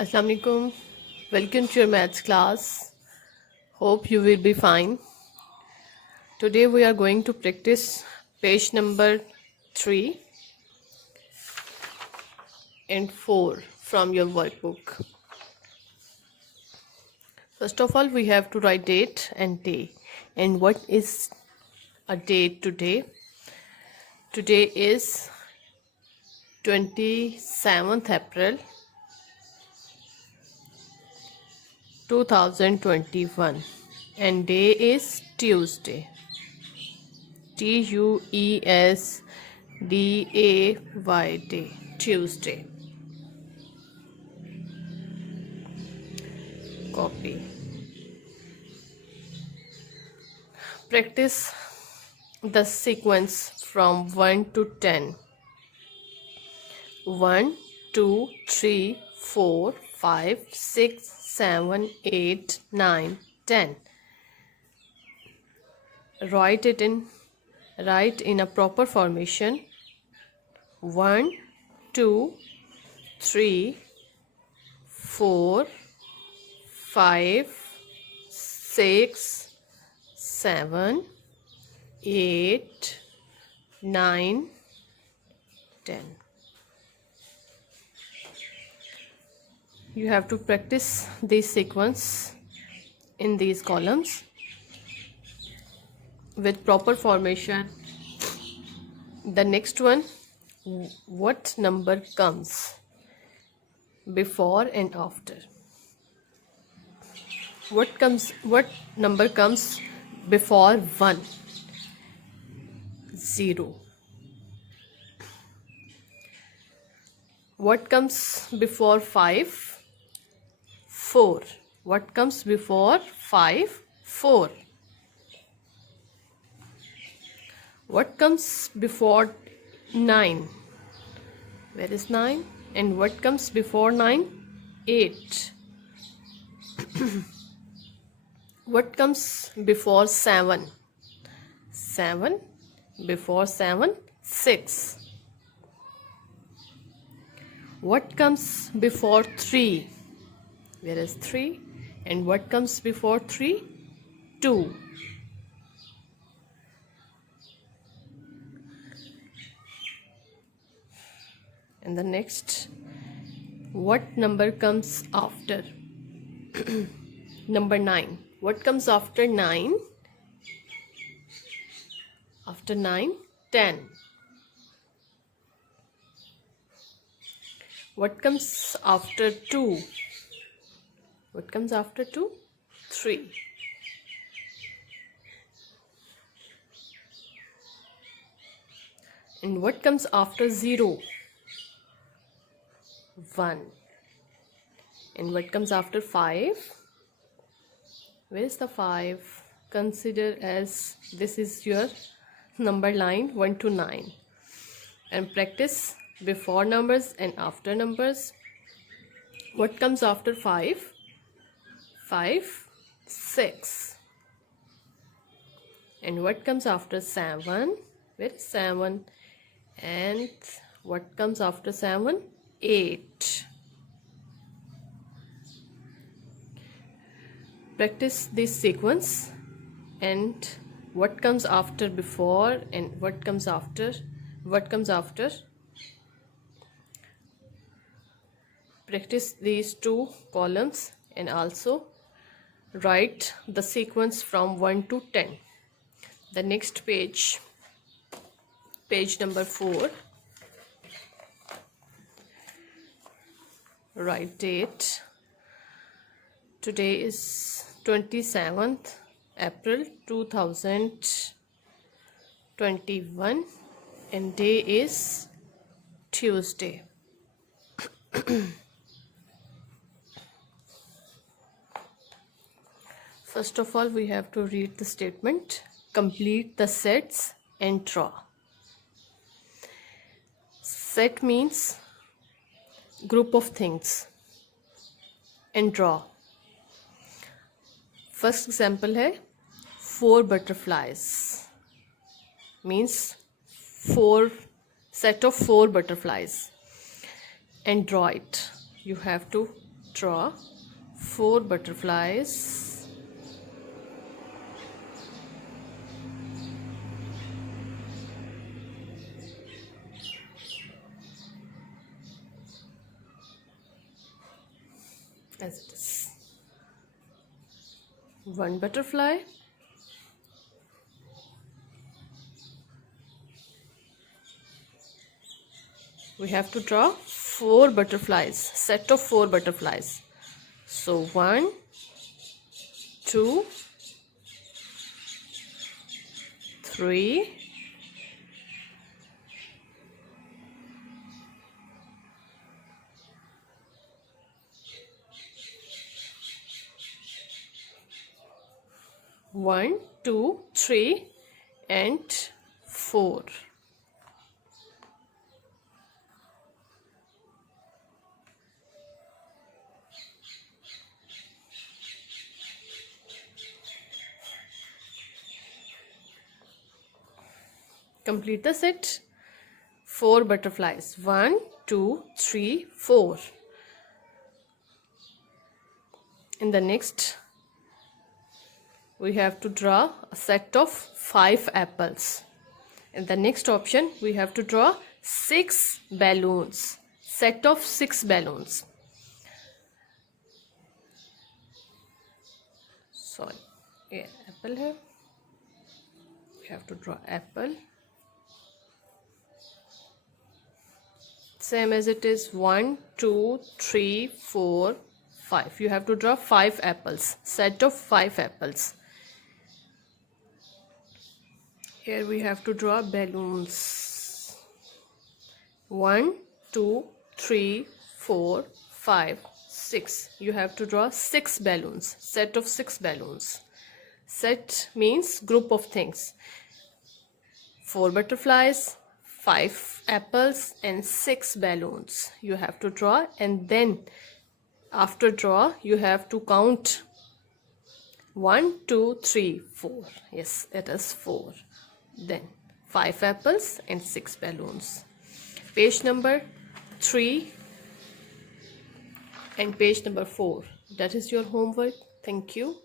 Assalamu alaikum. Welcome to your maths class. Hope you will be fine. Today we are going to practice page number 3 and 4 from your workbook. First of all, we have to write date and day. And what is a date today? Today is 27th April 2021 and day is Tuesday. Tuesday, day, Tuesday. Copy. Practice the sequence from 1 to 10. 1, 2, 3, 4, 5, 6, 7, 8, 9, 10. Write in a proper formation. 1, 2, 3, 4, 5, 6, 7, 8, 9, 10. You have to practice this sequence in these columns with proper formation. The next one, what number comes before and after? What number comes before 1? 0. What comes before 5? 4. What comes before 5? 4. What comes before 9? Where is 9? And what comes before 9? 8. What comes before 7? 7. Before 7? 6. What comes before 3? Where is 3? And what comes before 3? 2. And the next, what number comes after? Number 9. What comes after 9? After 9, 10. What comes after 2? What comes after 2? 3. And what comes after 0? 1. And what comes after 5? Where is the 5? Consider as this is your number line 1 to 9. And practice before numbers and after numbers. What comes after 5? 5, 6. And what comes after 7? Where is 7? And what comes after 7? 8. Practice this sequence and what comes after before and what comes after. Practice these two columns and also write the sequence from 1 to 10. The next page number 4. Write date. Today is 27th April 2021 and day is Tuesday. First of all, we have to read the statement, complete the sets and draw. Set means group of things and draw. First example है 4 butterflies means 4 set of 4 butterflies and draw it. You have to draw 4 butterflies. As it is. 1 butterfly, we have to draw 4 butterflies, set of 4 butterflies. So 1, 2, 3, 1, 2, 3 and 4. Complete the set. 4 butterflies. 1, 2, 3, 4. In the next, we have to draw a set of 5 apples. In the next option, we have to draw 6 balloons. Set of 6 balloons. Sorry, yeah, apple here. We have to draw apple. Same as it is 1, 2, 3, 4, 5. You have to draw 5 apples. Set of 5 apples. Here we have to draw balloons. 1, 2, 3, 4, 5, 6. You have to draw 6 balloons. Set of 6 balloons. Set means group of things. 4 butterflies, 5 apples and 6 balloons you have to draw, and then after draw you have to count 1, 2, 3, 4. Yes, it is 4. Then 5 apples and 6 balloons. Page number 3 and page number 4. That is your homework. Thank you.